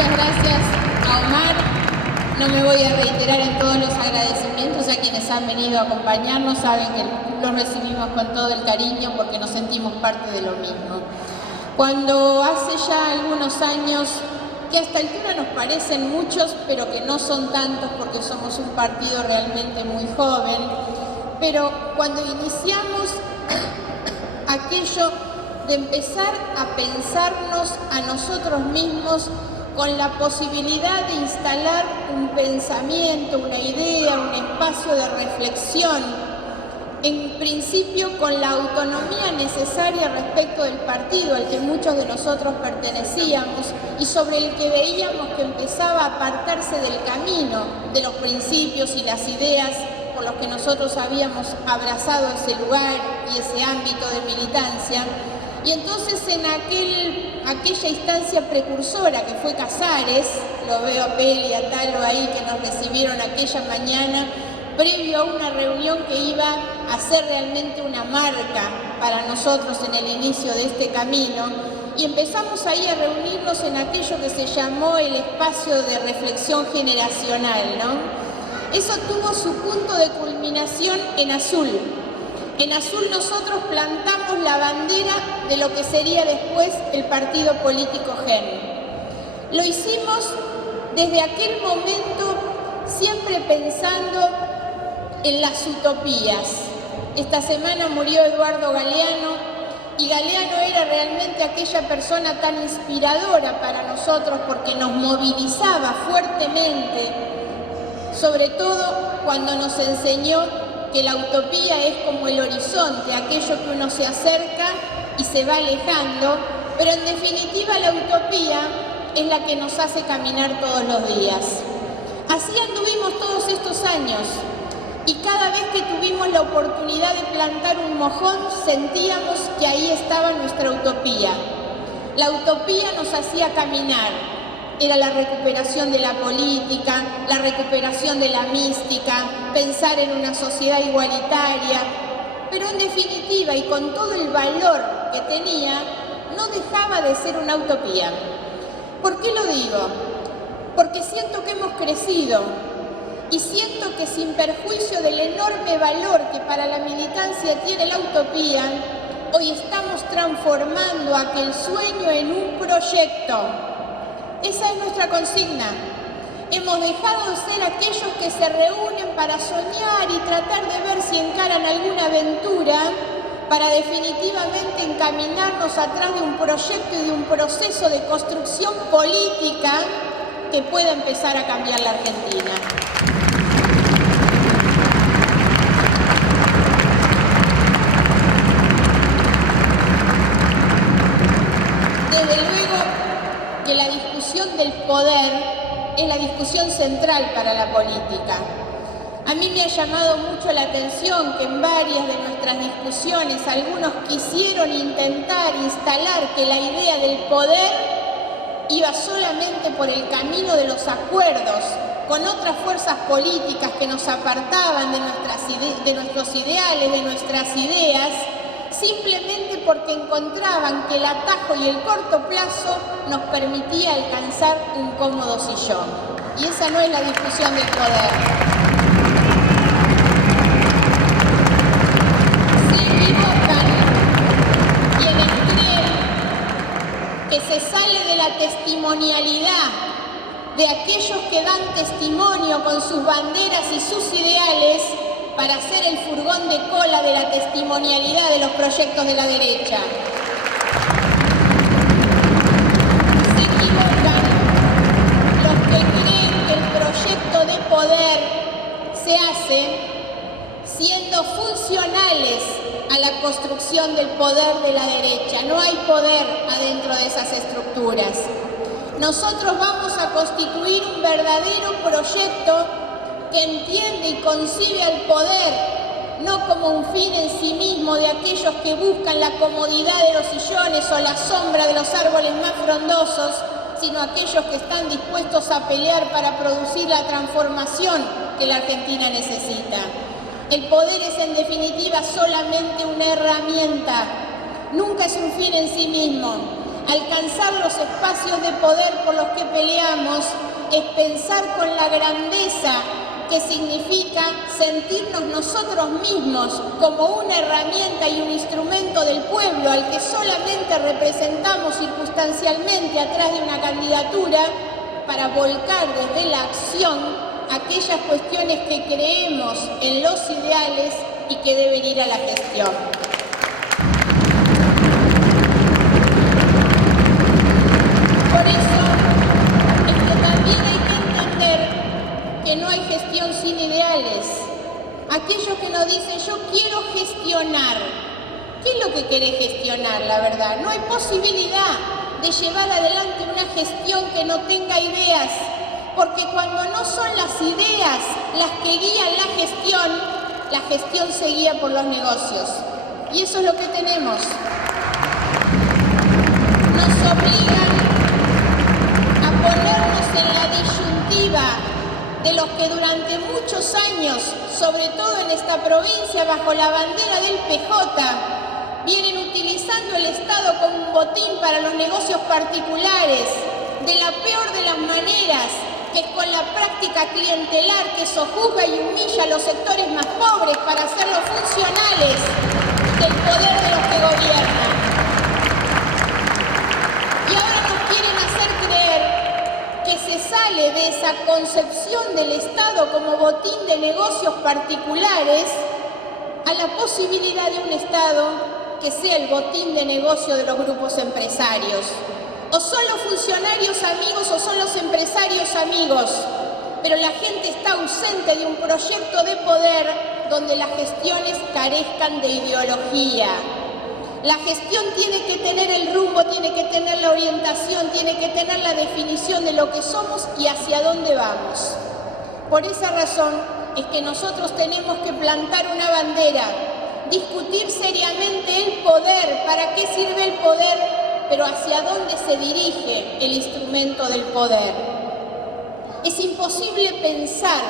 Muchas gracias a Omar. No me voy a reiterar en todos los agradecimientos a quienes han venido a acompañarnos. Saben que los recibimos con todo el cariño porque nos sentimos parte de lo mismo. Cuando hace ya algunos años, que a esta altura nos parecen muchos, pero que no son tantos porque somos un partido realmente muy joven, pero cuando iniciamos aquello de empezar a pensarnos a nosotros mismos con la posibilidad de instalar un pensamiento, una idea, un espacio de reflexión, en principio con la autonomía necesaria respecto del partido al que muchos de nosotros pertenecíamos y sobre el que veíamos que empezaba a apartarse del camino de los principios y las ideas por los que nosotros habíamos abrazado ese lugar y ese ámbito de militancia. Y entonces en aquella instancia precursora que fue Casares, lo veo a Peli y a Talo ahí que nos recibieron aquella mañana, previo a una reunión que iba a ser realmente una marca para nosotros en el inicio de este camino, y empezamos ahí a reunirnos en aquello que se llamó el espacio de reflexión generacional, ¿no? Eso tuvo su punto de culminación en Azul. En Azul nosotros plantamos la bandera de lo que sería después el partido político GEN. Lo hicimos desde aquel momento siempre pensando en las utopías. Esta semana murió Eduardo Galeano y Galeano era realmente aquella persona tan inspiradora para nosotros porque nos movilizaba fuertemente, sobre todo cuando nos enseñó que la utopía es como el horizonte, aquello que uno se acerca y se va alejando, pero en definitiva la utopía es la que nos hace caminar todos los días. Así anduvimos todos estos años y cada vez que tuvimos la oportunidad de plantar un mojón sentíamos que ahí estaba nuestra utopía. La utopía nos hacía caminar. Era la recuperación de la política, la recuperación de la mística, pensar en una sociedad igualitaria, pero en definitiva y con todo el valor que tenía, no dejaba de ser una utopía. ¿Por qué lo digo? Porque siento que hemos crecido y siento que sin perjuicio del enorme valor que para la militancia tiene la utopía, hoy estamos transformando aquel sueño en un proyecto. Esa es nuestra consigna. Hemos dejado de ser aquellos que se reúnen para soñar y tratar de ver si encaran alguna aventura para definitivamente encaminarnos atrás de un proyecto y de un proceso de construcción política que pueda empezar a cambiar la Argentina. Desde luego que la discusión del poder es la discusión central para la política. A mí me ha llamado mucho la atención que en varias de nuestras discusiones algunos quisieron intentar instalar que la idea del poder iba solamente por el camino de los acuerdos con otras fuerzas políticas que nos apartaban de nuestros ideales, de nuestras ideas, simplemente porque encontraban que el atajo y el corto plazo nos permitía alcanzar un cómodo sillón. Y esa no es la discusión del poder. Se equivocan quienes creen que se sale de la testimonialidad de aquellos que dan testimonio con sus banderas y sus ideales para ser el furgón de cola de la testimonialidad de los proyectos de la derecha. Se equivocan los que creen que el proyecto de poder se hace siendo funcionales a la construcción del poder de la derecha. No hay poder adentro de esas estructuras. Nosotros vamos a constituir un verdadero proyecto que entiende y concibe al poder no como un fin en sí mismo de aquellos que buscan la comodidad de los sillones o la sombra de los árboles más frondosos, sino aquellos que están dispuestos a pelear para producir la transformación que la Argentina necesita. El poder es en definitiva solamente una herramienta, nunca es un fin en sí mismo. alcanzar los espacios de poder por los que peleamos, es pensar con la grandeza que significa sentirnos nosotros mismos como una herramienta y un instrumento del pueblo al que solamente representamos circunstancialmente atrás de una candidatura para volcar desde la acción aquellas cuestiones que creemos en los ideales y que deben ir a la gestión. Por eso es que también hay que entender que no hay gestión sin ideales. Aquellos que nos dicen, yo quiero gestionar. ¿Qué es lo que querés gestionar, la verdad? No hay posibilidad de llevar adelante una gestión que no tenga ideas, porque cuando no son las ideas las que guían la gestión se guía por los negocios. Y eso es lo que tenemos. Nos obligan a ponernos en la disyuntiva de los que durante muchos años, sobre todo en esta provincia, bajo la bandera del PJ, vienen utilizando el Estado como un botín para los negocios particulares, de la peor de las maneras, que es con la práctica clientelar que sojuzga y humilla a los sectores más pobres para hacerlos funcionales del poder de los que gobiernan. Y ahora nos quieren hacer creer que se sale de esa concepción del Estado como botín de negocios particulares a la posibilidad de un Estado que sea el botín de negocio de los grupos empresarios. O son los funcionarios amigos o son los empresarios amigos, pero la gente está ausente de un proyecto de poder donde las gestiones carezcan de ideología. La gestión tiene que tener el rumbo, tiene que tener la orientación, tiene que tener la definición de lo que somos y hacia dónde vamos. Por esa razón es que nosotros tenemos que plantar una bandera, discutir seriamente el poder, para qué sirve el poder, pero hacia dónde se dirige el instrumento del poder. Es imposible pensar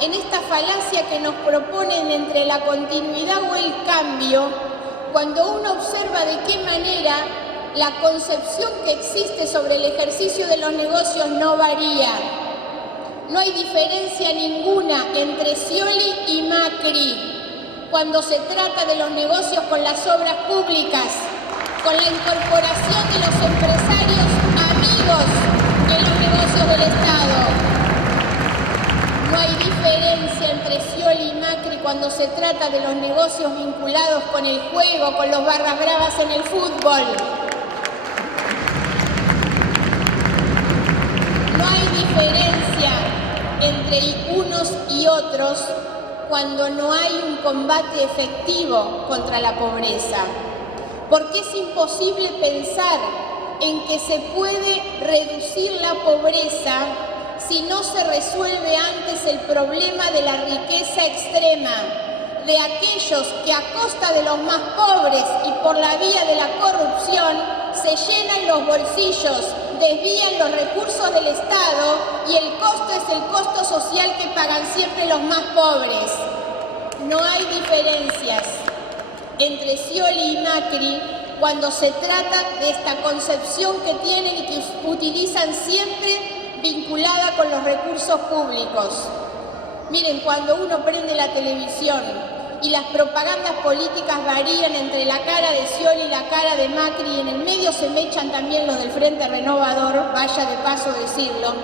en esta falacia que nos proponen entre la continuidad o el cambio, cuando uno observa de qué manera la concepción que existe sobre el ejercicio de los negocios no varía. No hay diferencia ninguna entre Scioli y Macri cuando se trata de los negocios con las obras públicas, con la incorporación de los empresarios amigos en los negocios del Estado. No hay diferencia entre Scioli y Macri cuando se trata de los negocios vinculados con el juego, con los barras bravas en el fútbol. No hay diferencia entre unos y otros cuando no hay un combate efectivo contra la pobreza. Porque es imposible pensar en que se puede reducir la pobreza si no se resuelve antes el problema de la riqueza extrema, de aquellos que a costa de los más pobres y por la vía de la corrupción se llenan los bolsillos, desvían los recursos del Estado y el costo es el costo social que pagan siempre los más pobres. No hay diferencias entre Scioli y Macri cuando se trata de esta concepción que tienen y que utilizan siempre vinculada con los recursos públicos. Miren, cuando uno prende la televisión y las propagandas políticas varían entre la cara de Scioli y la cara de Macri, y en el medio se mechan también los del Frente Renovador, vaya de paso decirlo,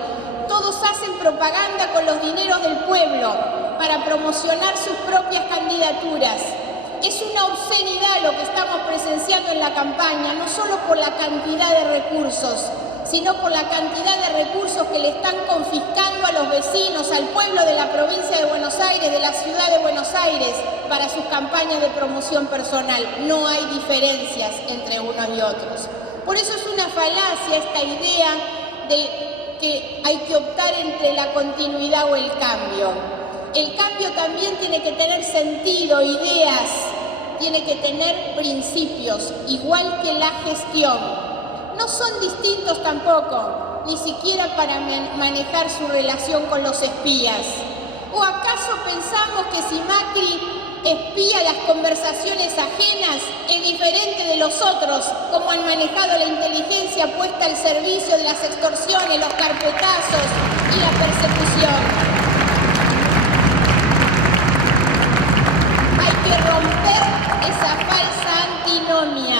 todos hacen propaganda con los dineros del pueblo para promocionar sus propias candidaturas. Es una obscenidad lo que estamos presenciando en la campaña, no solo por la cantidad de recursos, sino por la cantidad de recursos que le están confiscando a los vecinos, al pueblo de la provincia de Buenos Aires, de la ciudad de Buenos Aires, para sus campañas de promoción personal. No hay diferencias entre unos y otros. Por eso es una falacia esta idea de que hay que optar entre la continuidad o el cambio. El cambio también tiene que tener sentido, ideas, tiene que tener principios, igual que la gestión. No son distintos tampoco, ni siquiera para manejar su relación con los espías. ¿O acaso pensamos que si Macri espía las conversaciones ajenas, es diferente de los otros, como han manejado la inteligencia puesta al servicio de las extorsiones, los carpetazos y la persecución. Hay que romper esa falsa antinomia.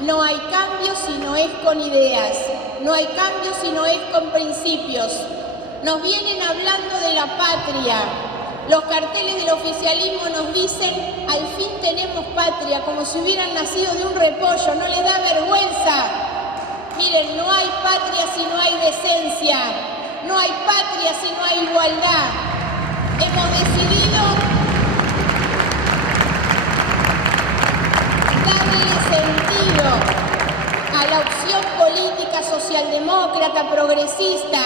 No hay cambio si no es con ideas, no hay cambio si no es con principios. Nos vienen hablando de la patria. Los carteles del oficialismo nos dicen, al fin tenemos patria, como si hubieran nacido de un repollo, no les da vergüenza. Miren, no hay patria si no hay decencia, no hay patria si no hay igualdad. Hemos decidido darle sentido a la opción política socialdemócrata progresista.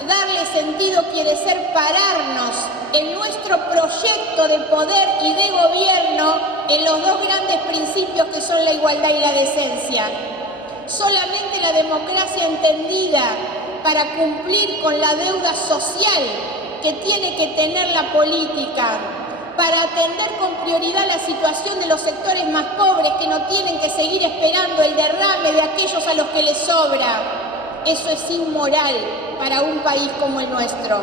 Darle sentido quiere ser pararnos en nuestro proyecto de poder y de gobierno en los dos grandes principios que son la igualdad y la decencia. Solamente la democracia entendida para cumplir con la deuda social que tiene que tener la política, para atender con prioridad la situación de los sectores más pobres que no tienen que seguir esperando el derrame de aquellos a los que les sobra. Eso es inmoral para un país como el nuestro.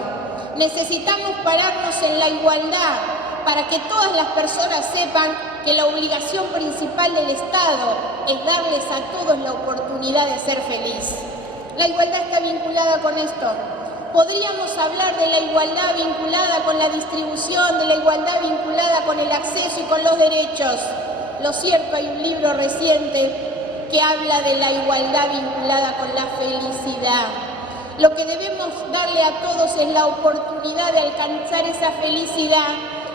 Necesitamos pararnos en la igualdad para que todas las personas sepan que la obligación principal del Estado es darles a todos la oportunidad de ser feliz. La igualdad está vinculada con esto. Podríamos hablar de la igualdad vinculada con la distribución, de la igualdad vinculada con el acceso y con los derechos. Lo cierto, hay un libro reciente que habla de la igualdad vinculada con la felicidad. Lo que debemos darle a todos es la oportunidad de alcanzar esa felicidad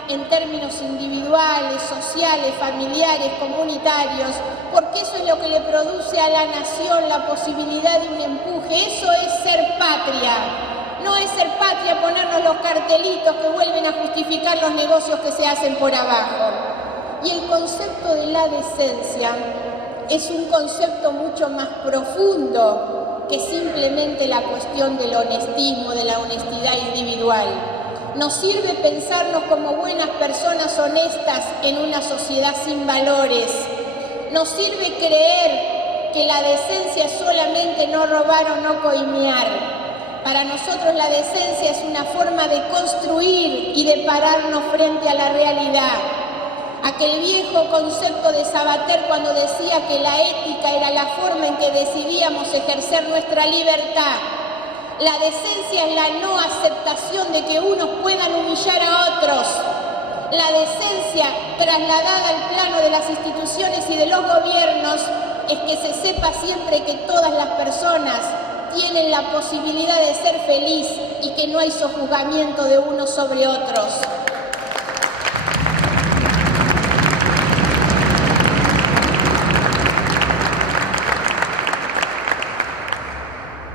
en términos individuales, sociales, familiares, comunitarios, porque eso es lo que le produce a la nación la posibilidad de un empuje. Eso es ser patria. No es ser patria ponernos los cartelitos que vuelven a justificar los negocios que se hacen por abajo. Y el concepto de la decencia es un concepto mucho más profundo que simplemente la cuestión del honestismo, de la honestidad individual. Nos sirve pensarnos como buenas personas honestas en una sociedad sin valores. Nos sirve creer que la decencia es solamente no robar o no coimear. Para nosotros la decencia es una forma de construir y de pararnos frente a la realidad. Aquel viejo concepto de Sabater cuando decía que la ética era la forma en que decidíamos ejercer nuestra libertad. La decencia es la no aceptación de que unos puedan humillar a otros. La decencia, trasladada al plano de las instituciones y de los gobiernos, es que se sepa siempre que todas las personas tienen la posibilidad de ser feliz y que no hay sojuzgamiento de unos sobre otros.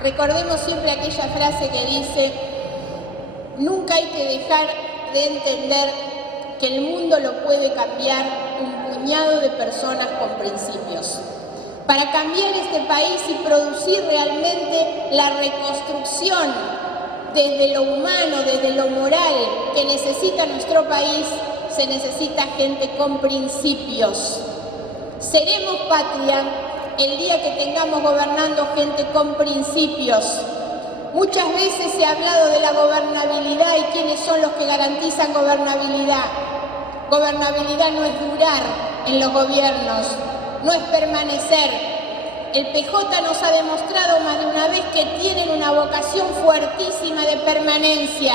Recordemos siempre aquella frase que dice: nunca hay que dejar de entender que el mundo lo puede cambiar un puñado de personas con principios. Para cambiar este país y producir realmente la reconstrucción desde lo humano, desde lo moral que necesita nuestro país, se necesita gente con principios. Seremos patria el día que tengamos gobernando gente con principios. Muchas veces se ha hablado de la gobernabilidad y quiénes son los que garantizan gobernabilidad. Gobernabilidad no es durar en los gobiernos, no es permanecer. El PJ nos ha demostrado más de una vez que tienen una vocación fuertísima de permanencia,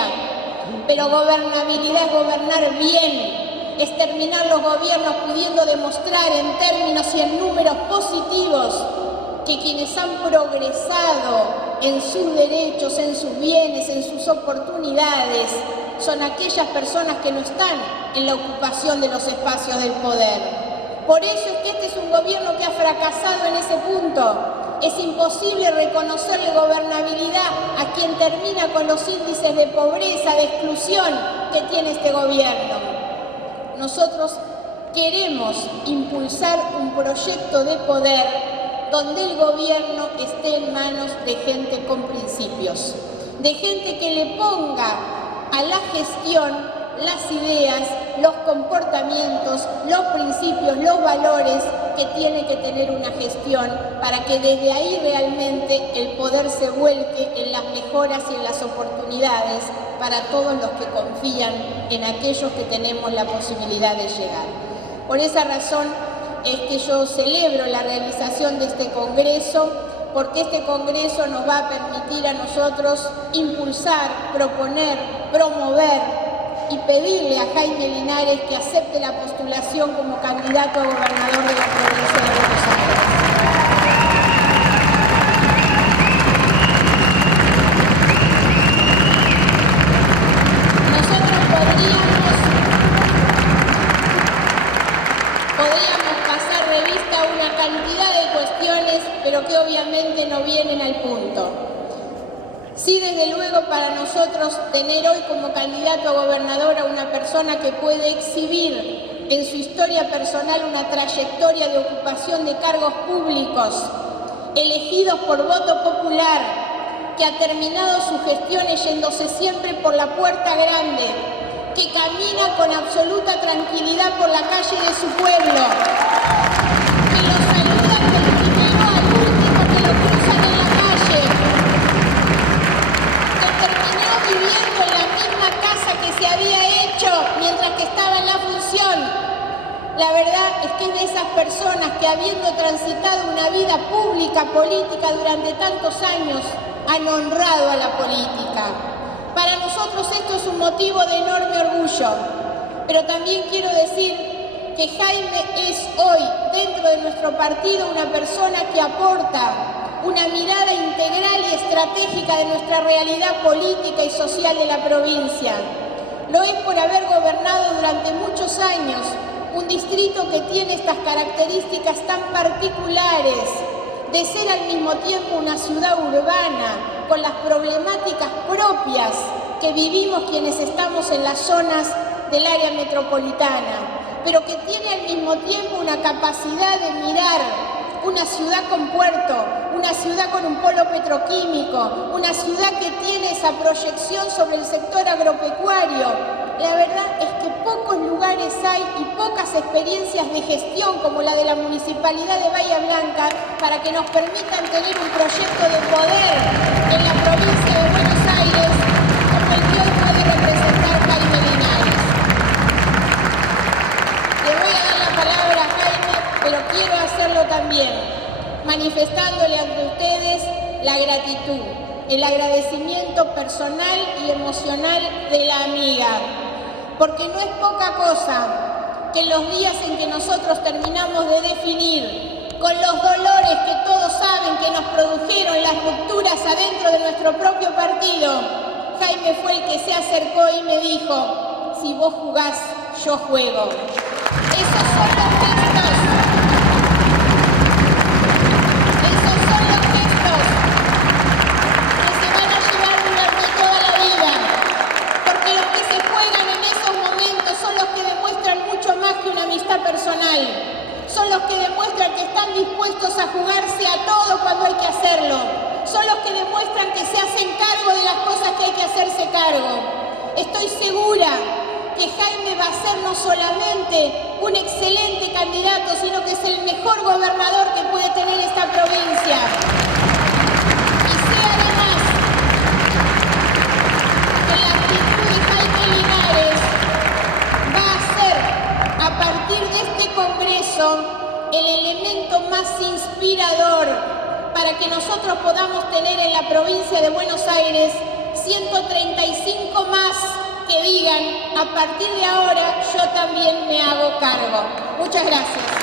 pero gobernabilidad es gobernar bien. Es terminar los gobiernos pudiendo demostrar en términos y en números positivos que quienes han progresado en sus derechos, en sus bienes, en sus oportunidades, son aquellas personas que no están en la ocupación de los espacios del poder. Por eso es que este es un gobierno que ha fracasado en ese punto. Es imposible reconocerle gobernabilidad a quien termina con los índices de pobreza, de exclusión que tiene este gobierno. Nosotros queremos impulsar un proyecto de poder donde el gobierno esté en manos de gente con principios, de gente que le ponga a la gestión las ideas, los comportamientos, los principios, los valores que tiene que tener una gestión para que desde ahí realmente el poder se vuelque en las mejoras y en las oportunidades para todos los que confían en aquellos que tenemos la posibilidad de llegar. Por esa razón es que yo celebro la realización de este congreso, porque este congreso nos va a permitir a nosotros impulsar, proponer, promover y pedirle a Jaime Linares que acepte la postulación como candidato a gobernador de la provincia de Buenos Aires. Nosotros podríamos pasar revista a una cantidad de cuestiones, pero que obviamente no vienen al punto. Sí, desde luego, para nosotros tener hoy como candidato a gobernador a una persona que puede exhibir en su historia personal una trayectoria de ocupación de cargos públicos, elegidos por voto popular, que ha terminado sus gestiones yéndose siempre por la puerta grande, que camina con absoluta tranquilidad por la calle de su pueblo, que lo saluda del primero al último que lo cruzan en la calle, que terminó viviendo en la misma casa que se había hecho mientras que estaba en la función. La verdad es que es de esas personas que, habiendo transitado una vida pública, política durante tantos años, han honrado a la política. Para nosotros esto es un motivo de enorme orgullo, pero también quiero decir que Jaime es hoy, dentro de nuestro partido, una persona que aporta una mirada integral y estratégica de nuestra realidad política y social de la provincia. Lo es por haber gobernado durante muchos años un distrito que tiene estas características tan particulares de ser al mismo tiempo una ciudad urbana, con las problemáticas propias que vivimos quienes estamos en las zonas del área metropolitana, pero que tiene al mismo tiempo una capacidad de mirar una ciudad con puerto, una ciudad con un polo petroquímico, una ciudad que tiene esa proyección sobre el sector agropecuario. La verdad es que pocos lugares hay y pocas experiencias de gestión como la de la Municipalidad de Bahía Blanca para que nos permitan tener un proyecto de poder en la provincia de Buenos Aires como el que hoy puede representar Jaime Linares. Le voy a dar la palabra a Jaime, pero quiero hacerlo también manifestándole ante ustedes la gratitud, el agradecimiento personal y emocional de la amiga. Porque no es poca cosa que en los días en que nosotros terminamos de definir, con los dolores que todos saben que nos produjeron las rupturas adentro de nuestro propio partido, Jaime fue el que se acercó y me dijo: si vos jugás, yo juego. Esos son los gestos. Esos son los gestos que se van a llevar durante toda la vida. Porque los que se juegan en esos momentos son los que demuestran mucho más que una amistad personal. Son los que demuestran que están dispuestos a jugarse a todo cuando hay que hacerlo. Son los que demuestran que se hacen cargo de las cosas que hay que hacerse cargo. Estoy segura que Jaime va a ser no solamente un excelente candidato, sino que es el mejor gobernador que puede tener esta provincia. Y sé además que la actitud de Jaime Linares va a ser, a partir de este congreso, el elemento más inspirador para que nosotros podamos tener en la provincia de Buenos Aires 135 más que digan: a partir de ahora yo también me hago cargo. Muchas gracias.